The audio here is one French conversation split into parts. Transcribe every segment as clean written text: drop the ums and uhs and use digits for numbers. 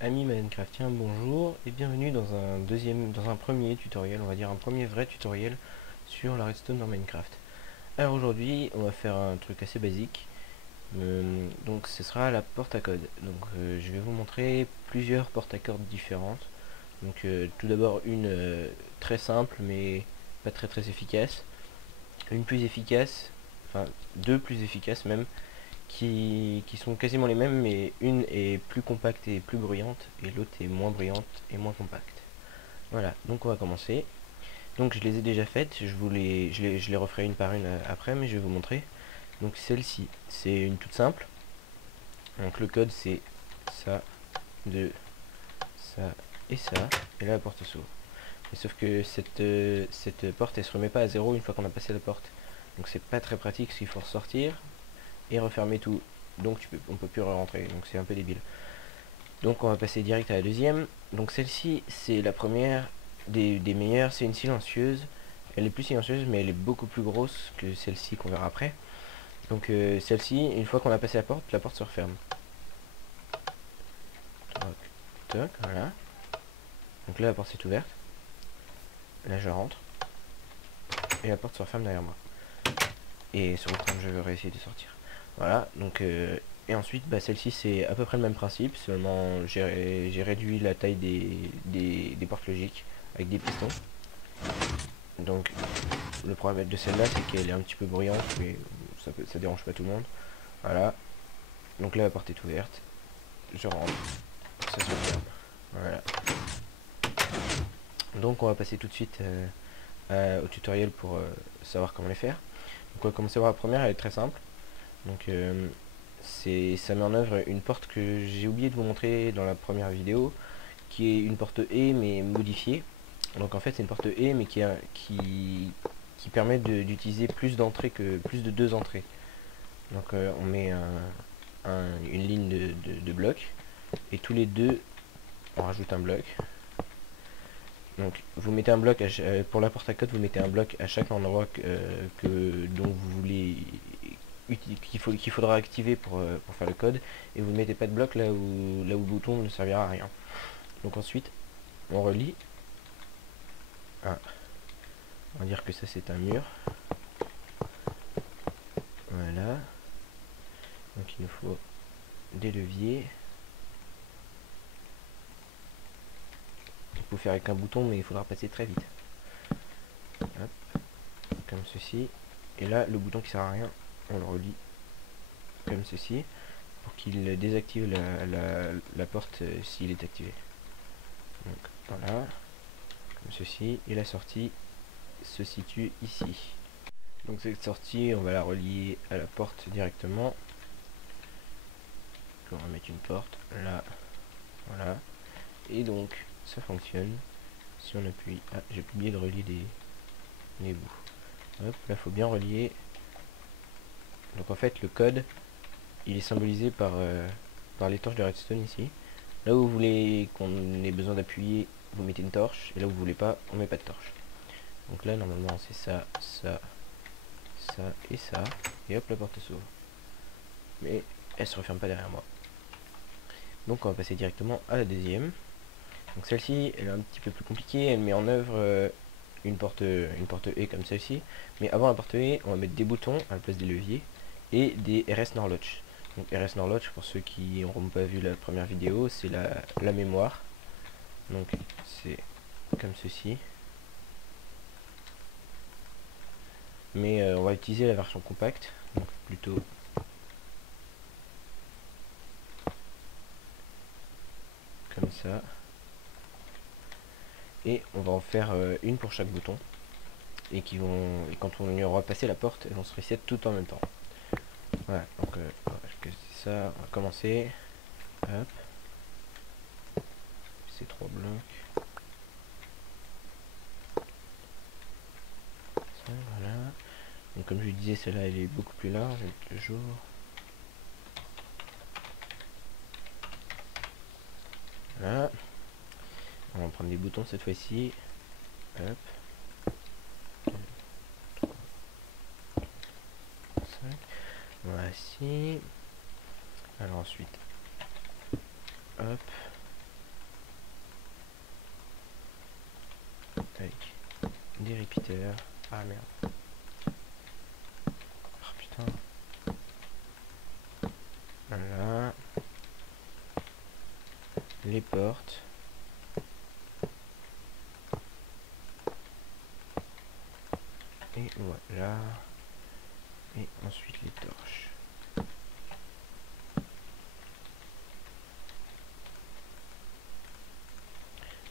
Amis Minecraftiens, bonjour et bienvenue dans un premier tutoriel, on va dire un premier vrai tutoriel sur la redstone dans Minecraft. Alors aujourd'hui, on va faire un truc assez basique, donc ce sera la porte à code. Donc je vais vous montrer plusieurs portes à code différentes. Donc tout d'abord une très simple mais pas très efficace, une plus efficace, enfin deux plus efficaces même, qui sont quasiment les mêmes, mais une est plus compacte et plus bruyante, et l'autre est moins bruyante et moins compacte. Voilà, donc on va commencer. Donc je les ai déjà faites, je les referai une par une après, mais je vais vous montrer. Donc celle-ci, c'est une toute simple. Donc le code c'est ça, 2, ça et ça, et là la porte s'ouvre. Sauf que cette porte elle se remet pas à zéro une fois qu'on a passé la porte. Donc c'est pas très pratique, parce qu'il faut ressortir et refermer tout. Donc on peut plus rentrer, donc c'est un peu débile. Donc on va passer direct à la deuxième. Donc celle-ci, c'est la première des meilleures. C'est une silencieuse. Elle est plus silencieuse, mais elle est beaucoup plus grosse que celle-ci qu'on verra après. Donc celle-ci, une fois qu'on a passé la porte se referme. Toc, toc, voilà. Donc là, la porte est ouverte. Là, je rentre. Et la porte se referme derrière moi. Et sur le temps, je vais réessayer de sortir. Voilà, donc... et ensuite, bah, celle-ci, c'est à peu près le même principe. Seulement, j'ai réduit la taille des portes logiques avec des pistons. Donc le problème de celle-là, c'est qu'elle est un petit peu bruyante, mais ça dérange pas tout le monde. Voilà. Donc là, la porte est ouverte. Je rentre. Ça se ferme. Voilà. Donc on va passer tout de suite au tutoriel pour savoir comment les faire. Donc on va commencer par la première, elle est très simple. Donc ça met en œuvre une porte que j'ai oublié de vous montrer dans la première vidéo, qui est une porte E mais modifiée. Donc en fait c'est une porte E mais qui permet d'utiliser plus d'entrées que plus de deux entrées. Donc on met une ligne de blocs et tous les deux on rajoute un bloc. Donc vous mettez un bloc pour la porte à code, vous mettez un bloc à chaque endroit dont vous voulez qu'il faudra activer pour faire le code, et vous ne mettez pas de bloc là où le bouton ne servira à rien. Donc ensuite on relie. Ah, on va dire que ça c'est un mur. Voilà. Donc il nous faut des leviers. On peut faire avec un bouton, mais il faudra passer très vite. Hop, comme ceci. Et là, le bouton qui sert à rien, on le relie comme ceci, pour qu'il désactive la porte s'il est activé. Donc voilà, comme ceci. Et la sortie se situe ici. Donc cette sortie, on va la relier à la porte directement. On va mettre une porte là, voilà. Et donc ça fonctionne. Si on appuie, ah j'ai oublié de relier les bouts. Hop, là faut bien relier. Donc en fait le code, il est symbolisé par les torches de redstone ici. Là où vous voulez qu'on ait besoin d'appuyer, vous mettez une torche, et là où vous voulez pas, on met pas de torche. Donc là normalement c'est ça, ça, ça et ça, et hop la porte s'ouvre. Mais elle se referme pas derrière moi. Donc on va passer directement à la deuxième. Donc celle-ci, elle est un petit peu plus compliquée, elle met en œuvre une porte E comme celle-ci. Mais avant la porte E, on va mettre des boutons à la place des leviers et des RS Norlock. Donc RS Norlock, pour ceux qui n'auront pas vu la première vidéo, c'est la mémoire. Donc c'est comme ceci. Mais on va utiliser la version compacte, donc plutôt comme ça. Et on va en faire une pour chaque bouton. Et quand on y aura passé la porte, elles vont se reset tout en même temps. Voilà, donc c'est ça, on va commencer. Hop. Ces trois blocs. Ça, voilà. Donc comme je le disais, celle-là elle est beaucoup plus large avec le jour. Voilà. On va prendre des boutons cette fois-ci. Hop. 5. Voici. Alors ensuite. Hop. avec des repeaters. Ah merde. Oh putain. Voilà. Les portes. Et voilà. Et ensuite les torches.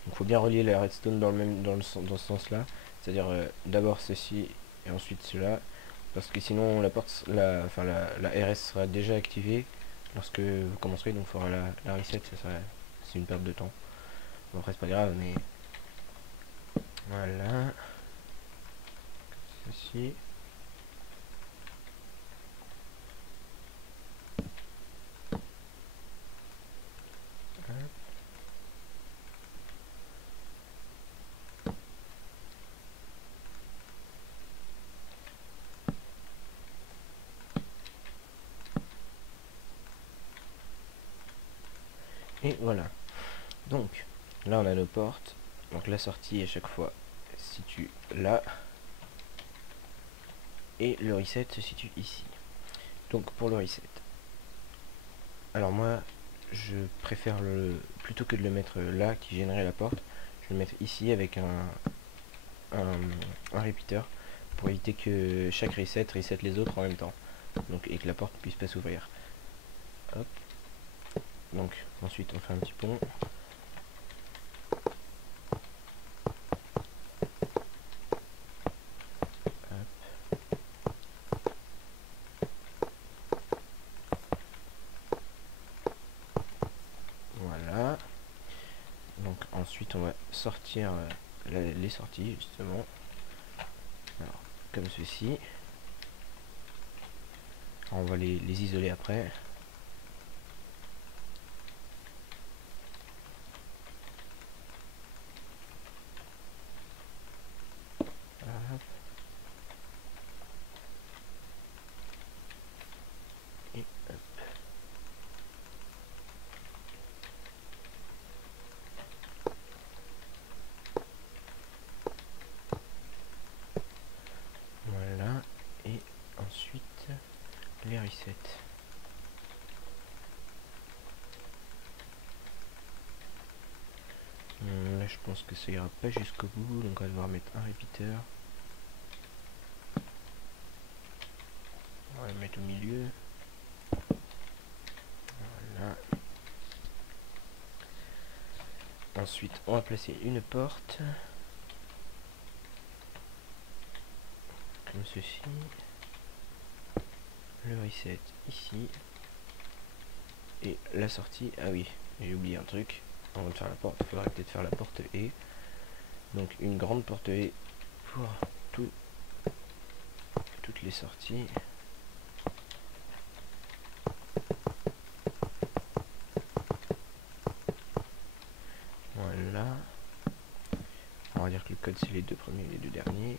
Il faut bien relier la redstone dans ce sens là, c'est-à-dire d'abord ceci et ensuite cela, parce que sinon la porte, la RS sera déjà activée lorsque vous commencerez, donc il faudra la reset, c'est une perte de temps. Bon, après c'est pas grave, mais voilà, ceci. Et voilà. Donc, là on a nos portes. Donc la sortie à chaque fois se situe là. Et le reset se situe ici. Donc pour le reset. Alors moi, je préfère plutôt que de le mettre là qui gênerait la porte, je vais le mettre ici avec un repeater pour éviter que chaque reset les autres en même temps. Donc et que la porte puisse pas s'ouvrir. Hop. Donc ensuite on fait un petit pont. Voilà. Donc ensuite on va sortir les sorties justement. Alors, comme ceci. Alors, on va les isoler après. Hop. Et hop. Voilà. Et ensuite les resets. Là je pense que ça ira pas jusqu'au bout, donc on va devoir mettre un repeater. On va le mettre au milieu. Voilà. Ensuite on va placer une porte. Comme ceci. Le reset ici. Et la sortie, ah oui, j'ai oublié un truc. Avant de faire la porte, il faudrait peut-être faire la porte E. Donc une grande porte E pour toutes les sorties. Voilà. On va dire que le code c'est les deux premiers et les deux derniers.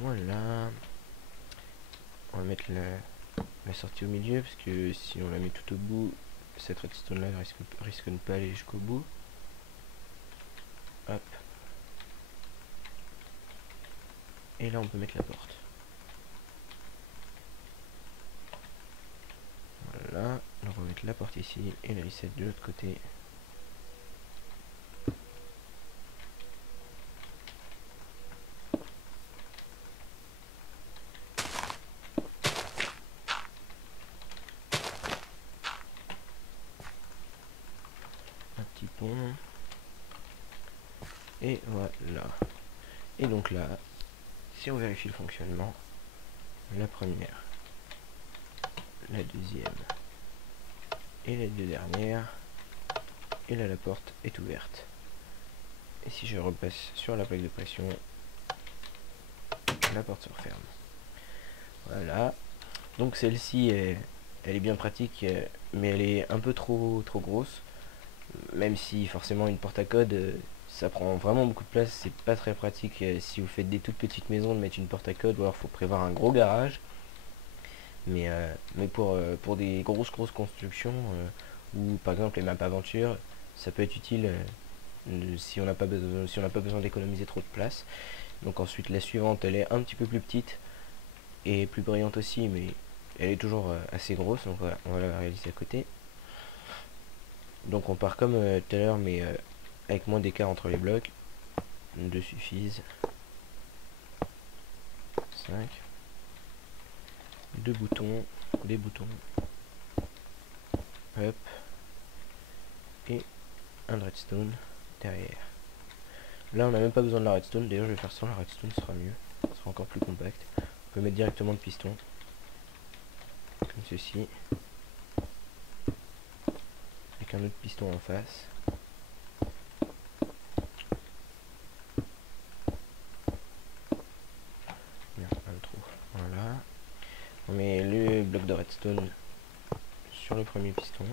Voilà. On va mettre la sortie au milieu parce que si on la met tout au bout, cette redstone là risque de ne pas aller jusqu'au bout. Hop. Et là on peut mettre la porte. Voilà. Donc on va mettre la porte ici et le reset de l'autre côté. Un petit pont. Et voilà. Et donc là, si on vérifie le fonctionnement, la première, la deuxième et les deux dernières, et là la porte est ouverte. Et si je repasse sur la plaque de pression, la porte se referme. Voilà. Donc celle-ci, elle est bien pratique, mais elle est un peu trop grosse. Même si forcément une porte à code, ça prend vraiment beaucoup de place, c'est pas très pratique si vous faites des toutes petites maisons de mettre une porte à code, ou alors faut prévoir un gros garage. Mais pour des grosses constructions, ou par exemple les maps aventure, ça peut être utile si on n'a pas besoin d'économiser trop de place. Donc ensuite la suivante, elle est un petit peu plus petite et plus brillante aussi, mais elle est toujours assez grosse, donc voilà, on va la réaliser à côté. Donc on part comme tout à l'heure, mais avec moins d'écart entre les blocs. 2 suffisent. 5. 2 boutons, des boutons, hop, et un redstone derrière. Là on n'a même pas besoin de la redstone, d'ailleurs je vais faire sans la redstone, ce sera mieux, ce sera encore plus compact. On peut mettre directement le piston, comme ceci, avec un autre piston en face. Merde, un trou, voilà. On met le bloc de redstone sur le premier piston.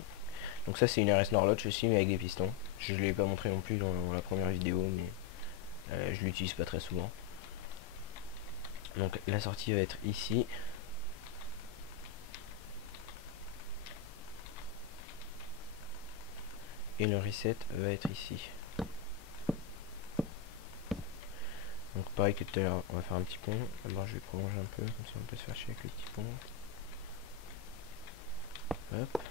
Donc ça c'est une RS Norlotch aussi, mais avec des pistons. Je ne l'ai pas montré non plus dans la première vidéo, mais je l'utilise pas très souvent. Donc la sortie va être ici. Et le reset va être ici. Donc pareil que tout à l'heure, on va faire un petit pont. D'abord je vais prolonger un peu, comme ça on peut se faire chier avec le petit pont. Hop.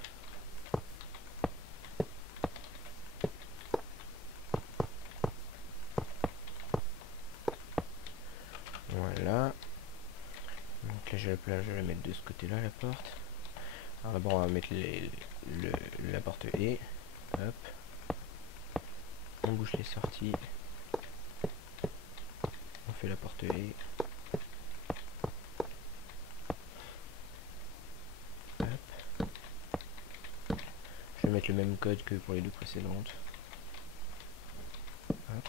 Voilà. Donc là j'ai la plage, je vais la mettre de ce côté là la porte. Alors d'abord on va mettre la porte E. Hop. On bouche les sorties. On fait la porte E. Hop. Je vais mettre le même code que pour les deux précédentes. Hop.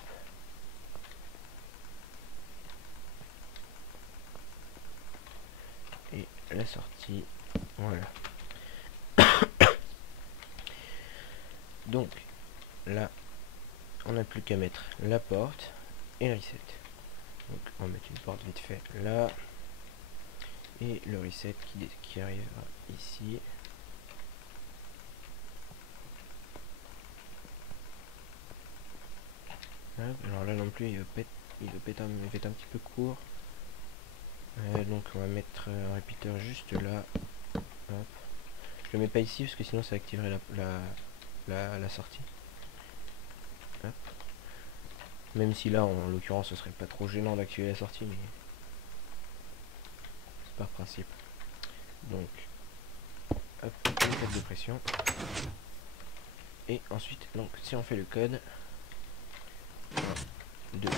Et la sortie. Voilà. Donc là on n'a plus qu'à mettre la porte et le reset. Donc on va mettre une porte vite fait là et le reset qui arrivera ici. Hop, alors là non plus il va peut-être un petit peu court. Donc on va mettre un repeater juste là. Hop. Je le mets pas ici parce que sinon ça activerait la sortie. Hop. Même si là en l'occurrence ce serait pas trop gênant d'activer la sortie, mais c'est par principe. Donc hop, une code de pression. Et ensuite, donc si on fait le code 1, 2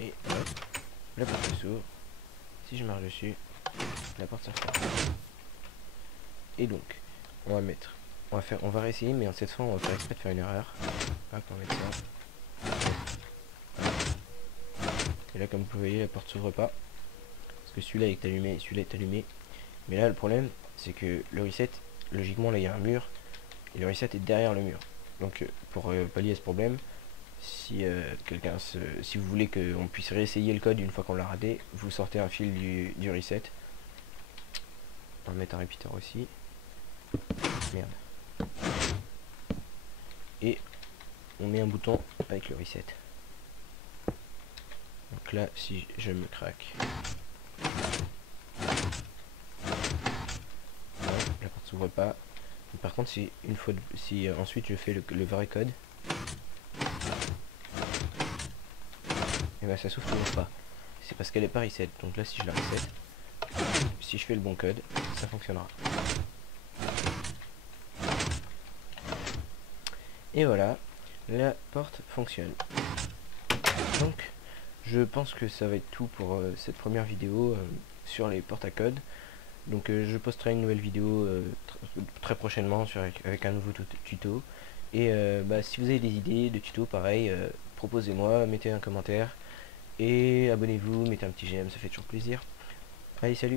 et hop, la porte s'ouvre. Si je marche dessus, la porte s'ouvre. Et donc on va réessayer, mais cette fois on va faire exprès de faire une erreur. Hop, on va mettre ça. Et là comme vous voyez la porte s'ouvre pas, parce que celui-là est allumé et celui-là est allumé. Mais là le problème c'est que le reset, logiquement là il y a un mur, et le reset est derrière le mur. Donc pour pallier à ce problème, si si vous voulez qu'on puisse réessayer le code une fois qu'on l'a raté, vous sortez un fil du reset. On va mettre un repeater aussi. Merde. Et on met un bouton avec le reset. Donc là, si je me craque, la porte s'ouvre pas. Et par contre, si ensuite je fais le vrai code, et ben ça s'ouvre toujours pas. C'est parce qu'elle est pas reset. Donc là, si je la reset, si je fais le bon code, ça fonctionnera. Et voilà, la porte fonctionne. Donc, je pense que ça va être tout pour cette première vidéo sur les portes à code. Donc je posterai une nouvelle vidéo très prochainement avec un nouveau tuto. Et si vous avez des idées de tutos pareil, proposez-moi, mettez un commentaire. Et abonnez-vous, mettez un petit j'aime, ça fait toujours plaisir. Allez, salut!